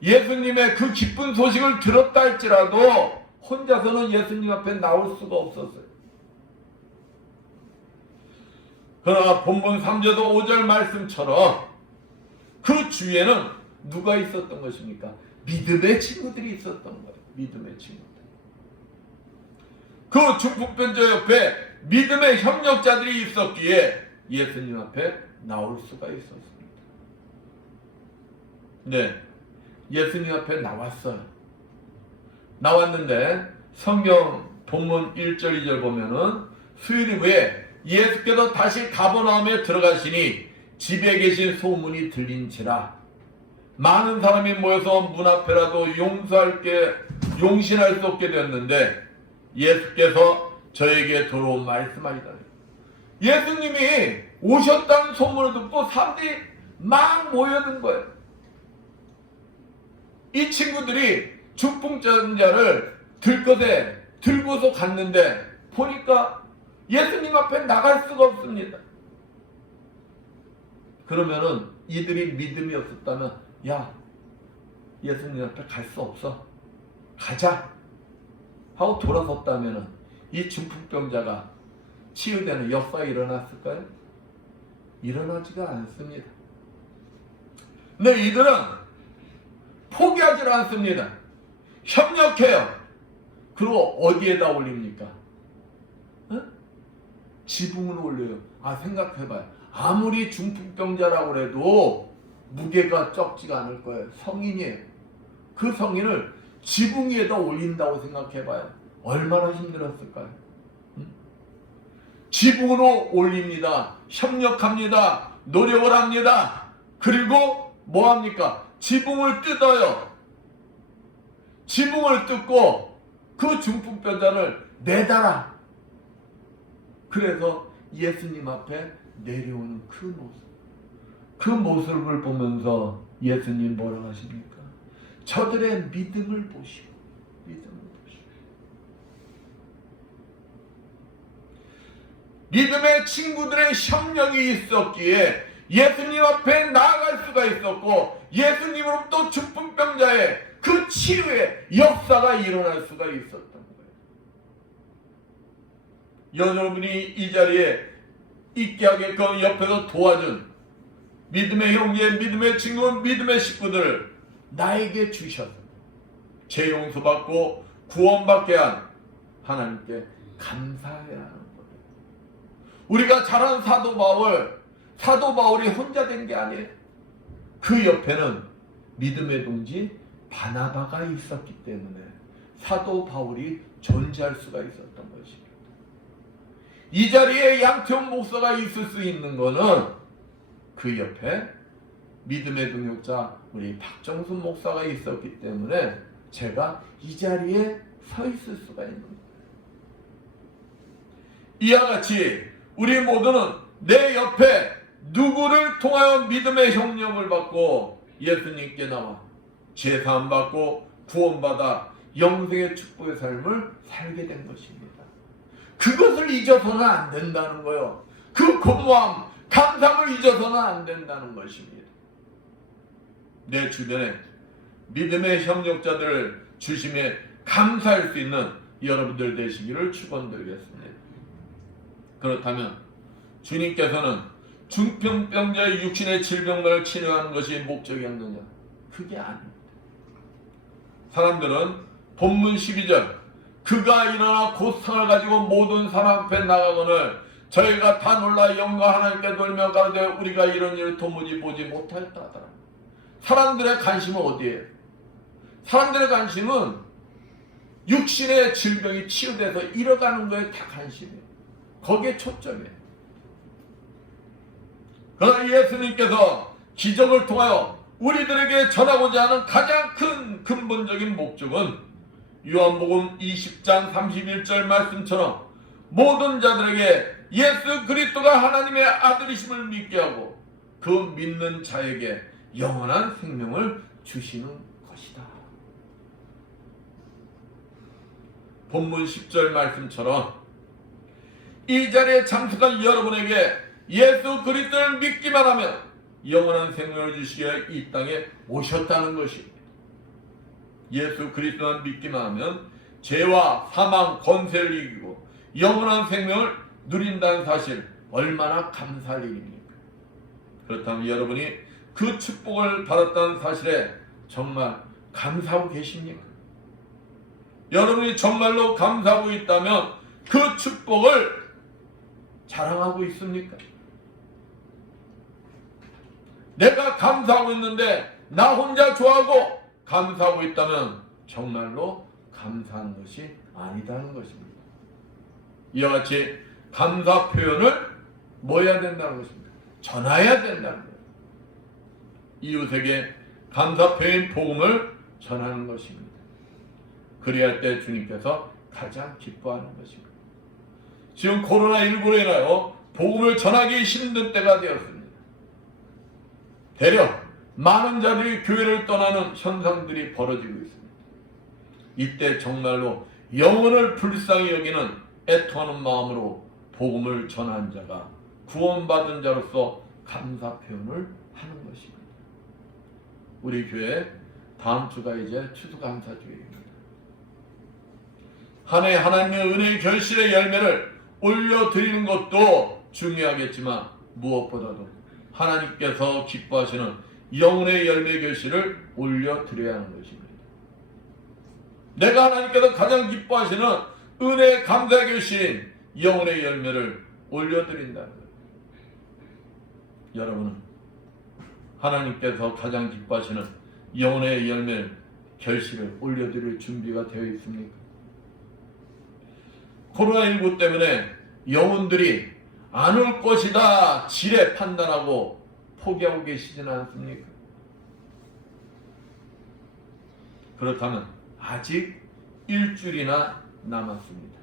예수님의 그 기쁜 소식을 들었다 할지라도 혼자서는 예수님 앞에 나올 수가 없었어요. 그러나 본문 3절 5절 말씀처럼 그 주위에는 누가 있었던 것입니까? 믿음의 친구들이 있었던 거예요. 믿음의 친구들. 그 중풍병자 옆에 믿음의 협력자들이 있었기에 예수님 앞에 나올 수가 있었습니다. 네, 예수님 앞에 나왔어요. 나왔는데 성경 본문 1절 2절 보면은 수요일 후에 예수께서 다시 가버나움에 들어가시니 집에 계신 소문이 들린지라 많은 사람이 모여서 문 앞에라도 용신할 수 없게 되었는데 예수께서 저에게 도로 말씀하시다. 예수님이 오셨다는 소문을 듣고 사람들이 막 모여든 거예요. 이 친구들이 중풍자를 들것에 들고서 갔는데 보니까 예수님 앞에 나갈 수가 없습니다. 그러면은 이들이 믿음이 없었다면 야, 예수님 앞에 갈 수 없어. 가자. 하고 돌아섰다면은 이 중풍병자가 치유되는 역사가 일어났을까요? 일어나지가 않습니다. 근데 이들은 포기하지 않습니다. 협력해요. 그리고 어디에다 올립니까? 지붕을 올려요. 생각해봐요. 아무리 중풍병자라고 해도 무게가 적지가 않을 거예요. 성인이에요. 그 성인을 지붕 위에다 올린다고 생각해봐요. 얼마나 힘들었을까요? 지붕으로 올립니다. 협력합니다. 노력을 합니다. 그리고 뭐합니까? 지붕을 뜯어요. 지붕을 뜯고 그 중풍병자를 내달아. 그래서 예수님 앞에 내려오는 그 모습을 보면서 예수님 뭐라고 하십니까? 저들의 믿음을 보시고 믿음의 친구들의 협력이 있었기에 예수님 앞에 나아갈 수가 있었고 예수님으로부터 중풍병자의 그 치유의 역사가 일어날 수가 있었던 거예요. 여러분이 이 자리에 있게 하게끔 옆에서 도와준 믿음의 형제, 믿음의 친구, 믿음의 식구들을 나에게 주셔서 죄 용서받고 구원받게 한 하나님께 감사해야 하는 거예요. 우리가 잘 아는 사도 바울이 혼자 된 게 아니에요. 그 옆에는 믿음의 동지 바나바가 있었기 때문에 사도 바울이 존재할 수가 있었던 것입니다. 이 자리에 양태원 목사가 있을 수 있는 것은 그 옆에 믿음의 동역자 우리 박정순 목사가 있었기 때문에 제가 이 자리에 서 있을 수가 있는 거예요. 이와 같이 우리 모두는 내 옆에 누구를 통하여 믿음의 협력을 받고 예수님께 나와 죄사함 받고 구원받아 영생의 축복의 삶을 살게 된 것입니다. 그것을 잊어서는 안 된다는 거예요. 그 고마움, 감사함을 잊어서는 안 된다는 것입니다. 내 주변에 믿음의 협력자들을 주심에 감사할 수 있는 여러분들 되시기를 축원드리겠습니다. 그렇다면 주님께서는 중풍병자의 육신의 질병을 치료하는 것이 목적이었느냐? 그게 아닙니다. 사람들은 본문 12절 그가 일어나 곧 상을 가지고 모든 사람 앞에 나가거늘 저희가 다 놀라 영광 하나님께 돌며 가로되 우리가 이런 일을 도무지 보지 못하였다 하더라. 사람들의 관심은 어디에요? 사람들의 관심은 육신의 질병이 치유돼서 잃어가는 거에 다 관심이에요. 거기에 초점이에요. 그러나 예수님께서 기적을 통하여 우리들에게 전하고자 하는 가장 큰 근본적인 목적은 요한복음 20장 31절 말씀처럼 모든 자들에게 예수 그리스도가 하나님의 아들이심을 믿게 하고 그 믿는 자에게 영원한 생명을 주시는 것이다. 본문 10절 말씀처럼 이 자리에 참석한 여러분에게 예수 그리스도를 믿기만 하면 영원한 생명을 주시기에 이 땅에 오셨다는 것입니다. 예수 그리스도만 믿기만 하면 죄와 사망, 권세를 이기고 영원한 생명을 누린다는 사실 얼마나 감사할 일입니까? 그렇다면 여러분이 그 축복을 받았다는 사실에 정말 감사하고 계십니까? 여러분이 정말로 감사하고 있다면 그 축복을 자랑하고 있습니까? 내가 감사하고 있는데 나 혼자 좋아하고 감사하고 있다면 정말로 감사한 것이 아니다는 것입니다. 이와 같이 감사 표현을 뭐 해야 된다는 것입니다. 전해야 된다는 거예요. 이웃에게 감사 표현 복음을 전하는 것입니다. 그래야 할 때 주님께서 가장 기뻐하는 것입니다. 지금 코로나19로 인하여 복음을 전하기 힘든 때가 되었습니다. 대려 많은 자들이 교회를 떠나는 현상들이 벌어지고 있습니다. 이때 정말로 영혼을 불쌍히 여기는 애통하는 마음으로 복음을 전한 자가 구원받은 자로서 감사 표현을 하는 것입니다. 우리 교회 다음 주가 이제 추수감사주일입니다. 한 해 하나님의 은혜의 결실의 열매를 올려드리는 것도 중요하겠지만 무엇보다도 하나님께서 기뻐하시는 영혼의 열매 결실을 올려드려야 하는 것입니다. 내가 하나님께서 가장 기뻐하시는 은혜의 감사 결실인 영혼의 열매를 올려드린다는 거예요. 여러분은 하나님께서 가장 기뻐하시는 영혼의 열매를 결실을 올려드릴 준비가 되어 있습니까? 코로나19 때문에 영혼들이 안 올 것이다 지레 판단하고 포기하고 계시지는 않습니까? 그렇다면 아직 일주일이나 남았습니다.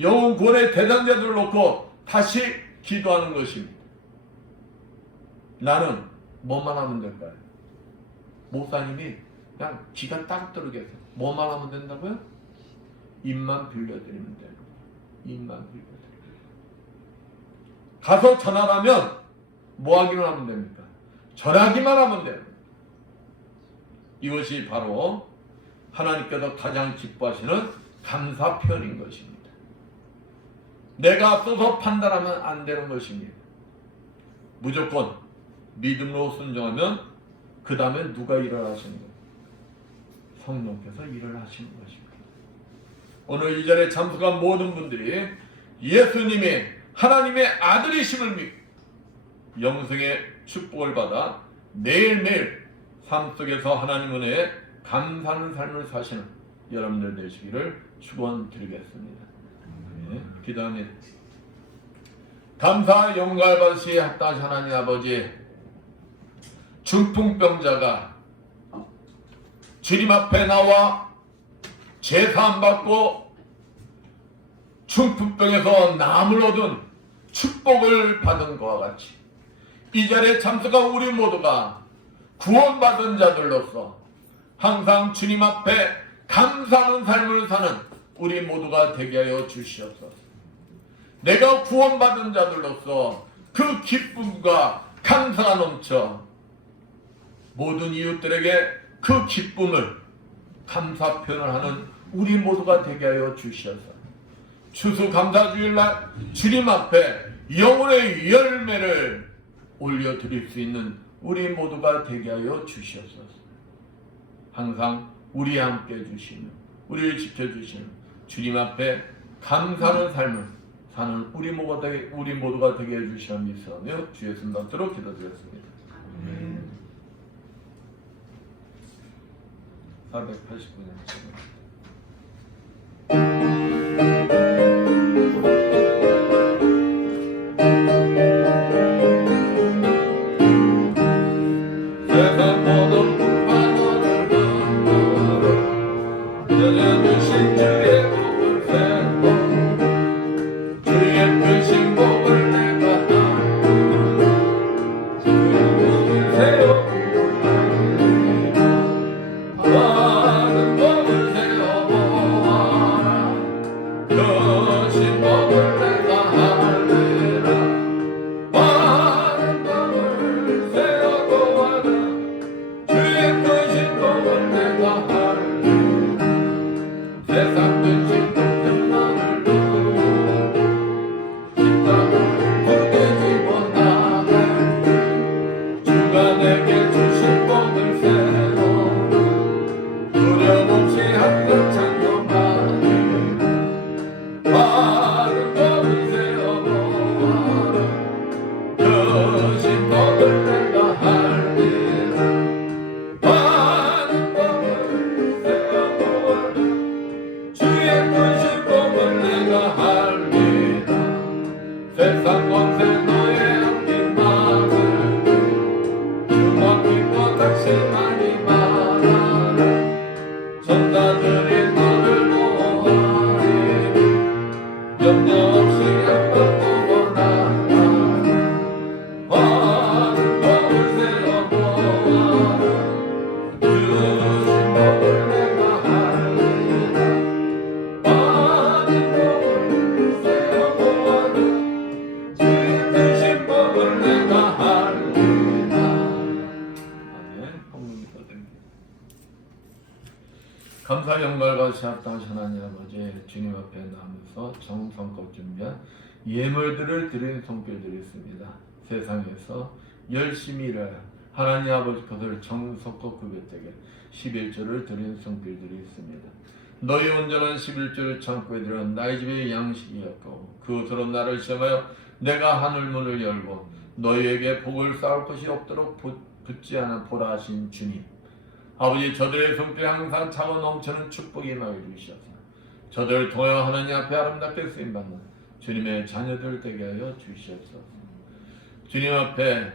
영혼 구원의 대상자들을 놓고 다시 기도하는 것입니다. 나는 뭐만 하면 될까요? 목사님이 그냥 기가 딱 떨어져서 뭐만 하면 된다고요? 입만 빌려드리면 돼요. 입만 빌려드리면. 가서 전하라면 뭐 하기만 하면 됩니까? 전하기만 하면 돼요. 이것이 바로 하나님께서 가장 기뻐하시는 감사 표현인 것입니다. 내가 앞서서 판단하면 안 되는 것입니다. 무조건 믿음으로 순종하면 그 다음에 누가 일을 하시는 거예요? 성령께서 일을 하시는 것입니다. 오늘 이 자리에 참석한 모든 분들이 예수님이 하나님의 아들이심을 믿고 영생의 축복을 받아 매일매일 삶 속에서 하나님 은혜에 감사하는 삶을 사시는 여러분들 되시기를 축원드리겠습니다. 네, 기도합니다. 감사 영광을 받으시 합당하신 하나님 아버지, 중풍병자가 주님 앞에 나와 제사함 받고 중풍병에서 나음을 얻은 축복을 받은 것과 같이 이 자리에 참석한 우리 모두가 구원받은 자들로서 항상 주님 앞에 감사하는 삶을 사는 우리 모두가 되게 하여 주시옵소서. 내가 구원받은 자들로서 그 기쁨과 감사가 넘쳐 모든 이웃들에게 그 기쁨을 감사 표현을 하는 우리 모두가 되게 하여 주시옵소서. 추수감사주일날 주님 앞에 영혼의 열매를 올려드릴 수 있는 우리 모두가 되게 하여 주시옵소서. 항상 우리와 함께 해주시는, 우리를 지켜주시는 주님 앞에 감사하는 삶을 사는 우리 모두가 되게 해주시며 믿사오며 주의 예수 받도록 기도드렸습니다. 489년 세상 모든 풍파를 흔들어 전해주신 주의 복을 세고 주의 크신 복을 내가 주의 세워 많은 복을 세워보아라 크신 복을 내가 할래라 많은 복을 세워보아라 주의 크신 복을 내가 할래라 세상 근심 걱정만을 두고 십자가를 두게 집어나갈 때 주가 내게 주신 복을 세워 두려움 없이 항상 찬송하리 많은 복을 세워보아라 크신 복을 내가 할리라 많은 복을 세워보아라 주의 크신 복을 내가 할리라 세상 권세 너의 안긴 마음을 주만 믿고 낙심하지 말아라 천사들이 너를 보호하리 염려 없이 한번 보고 나가리 많은 복을 세워보아라 주신 복을 내가 할리라 많은 복을 세워보아라 주의 크신 복을 내가 할리라. 아멘. 감사 영광을 받으시 인자하시 합당하신 하나님 아버지 주님 앞에 나오면서 정성껏 준비한 예물들을 드리는 손길들이 있습니다. 세상에서 열심히 일하여 하나님 아버지 것을 정성껏 구별되게 11조를 드리는 손길들이 있습니다. 너희 온전한 11조를 창고에 들여 나의 집에 양식이 없고 그것으로 나를 시험하여 내가 하늘문을 열고 너희에게 복을 쌓을 것이 없도록 붙지 않아 보라 하신 주님, 아버지 저들의 손길에 항상 차고 넘치는 축복이 임하게 주시옵소서. 저들을 통하여 하나님 앞에 아름답게 쓰임받는 주님의 자녀들 되게 하여 주시옵소서. 주님 앞에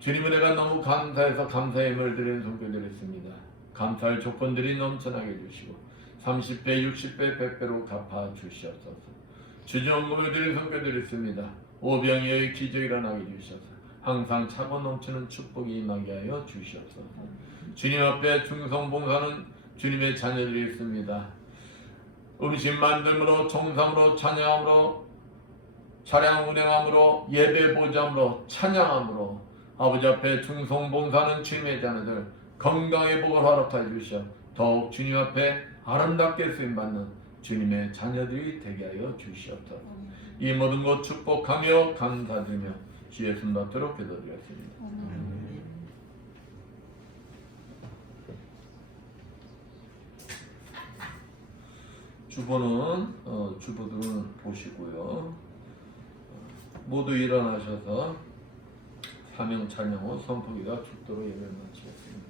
주님 은혜가 너무 감사해서 감사의 힘을 드리는 손길들이 있습니다. 감사할 조건들이 넘쳐나게 주시고 30배, 60배, 100배로 갚아 주시옵소서. 주정금을 드리는 손길들이 있습니다. 오병이의 기적이 일어나게 주시옵소서. 항상 차고 넘치는 축복이 임하게 하여 주시옵소서. 주님 앞에 충성봉사하는 주님의 자녀들이 있습니다. 음식 만듦으로, 정상으로, 찬양함으로, 차량 운행함으로, 예배 보장함으로, 찬양함으로 아버지 앞에 충성봉사하는 주님의 자녀들 건강의 복을 허락하여 주시어 더욱 주님 앞에 아름답게 쓰임받는 주님의 자녀들이 되게 하여 주시옵소서. 이 모든 것 축복하며 감사드리며 주 예수님 받도록 기도드렸습니다. 주부들은 보시고요. 모두 일어나셔서 사명 찬양 후 선포기가 축도로 예배를 마치겠습니다.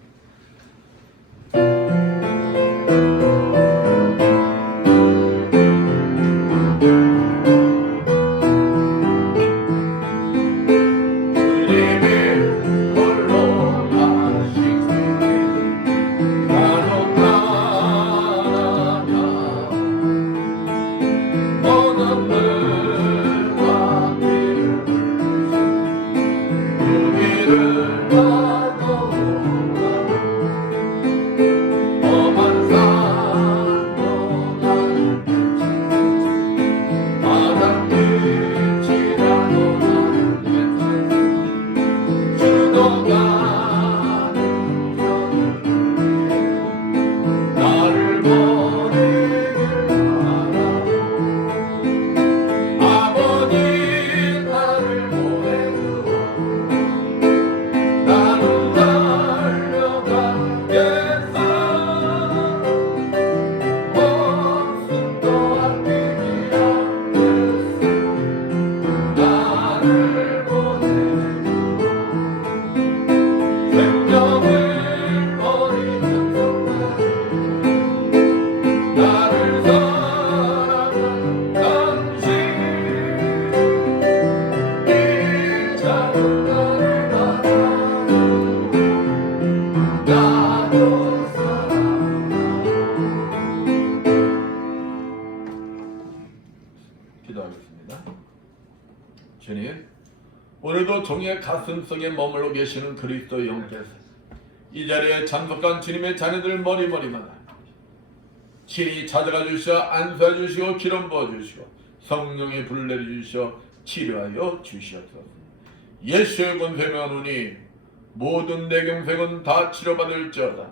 주님, 오늘도 종의 가슴속에 머물러 계시는 그리스도 영께서 이 자리에 참석한 주님의 자녀들 머리마다 친히 찾아가 주시어 안수해 주시고 기름 부어 주시고 성령의 불을 내려 주시어 치료하여 주시옵소서. 예수의 권세 명하노니 모든 내경색은 다 치료받을지어다.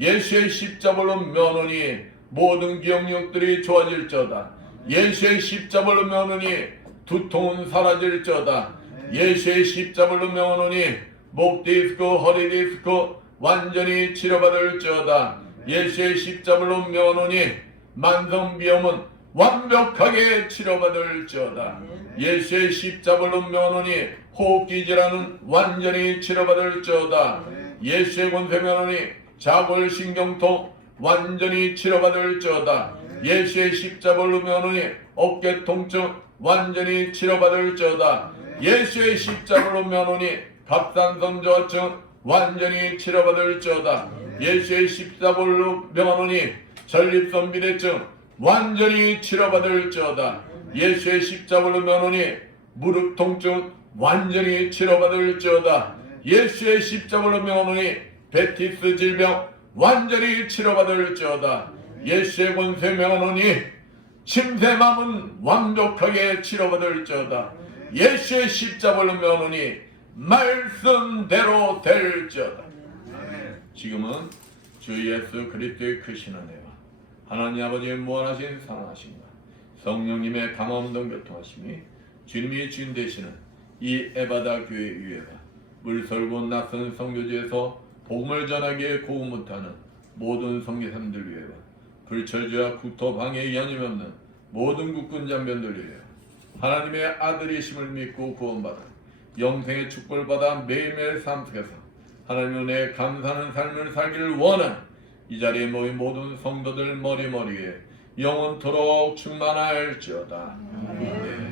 예수의 십자벌로 명하노니 모든 기억력들이 좋아질지어다. 예수의 십자벌로 명하노니 두통은 사라질지어다. 예수의 십자벌로 명하노니 목 디스크, 허리 디스크 완전히 치료받을지어다. 예수의 십자벌로 명하노니 만성비염은 완벽하게 치료받을지어다. 예수의 십자벌로 명하노니 호흡기 질환은 완전히 치료받을지어다. 예수의 권세 명하노니 자골신경통 완전히 치료받을지어다. 예수의 십자벌로 명하노니 어깨 통증 완전히 치료받을지어다. 예수의 십자벌로 명하노니 갑상선 저하증 완전히 치료받을지어다. 예수의 십자벌로 명하노니 전립선 비대증 완전히 치료받을지어다. 예수의 십자벌로 명하노니 무릎 통증 완전히 치료받을지어다. 예수의 십자벌로 명하노니 베티스 질병 완전히 치료받을지어다. 예수의 권세 명하노니 침샘암은 완벽하게 치료받을지어다. 예수의 십자벌로 명하노니 말씀대로 될지어다. 지금은 주 예수 그리스도의 크신 은혜와 하나님 아버지의 무한하신 사랑하심과 성령님의 감화음동 교통하심이 주님이 주인 되시는 이 에바다 교회 위에가 물설고 낯선 선교지에서 복음을 전하기에 고움 못하는 모든 성교사님들 위에와 불철주야 국토 방해 연임 없는 모든 국군 장병들 위에 하나님의 아들이심을 믿고 구원받아 영생의 축복을 받아 매일매일 삶 속에서 하나님의 은혜에 감사하는 삶을 살기를 원하는 이 자리에 모인 모든 성도들 머리머리에 영원토록 충만할지어다. 아멘.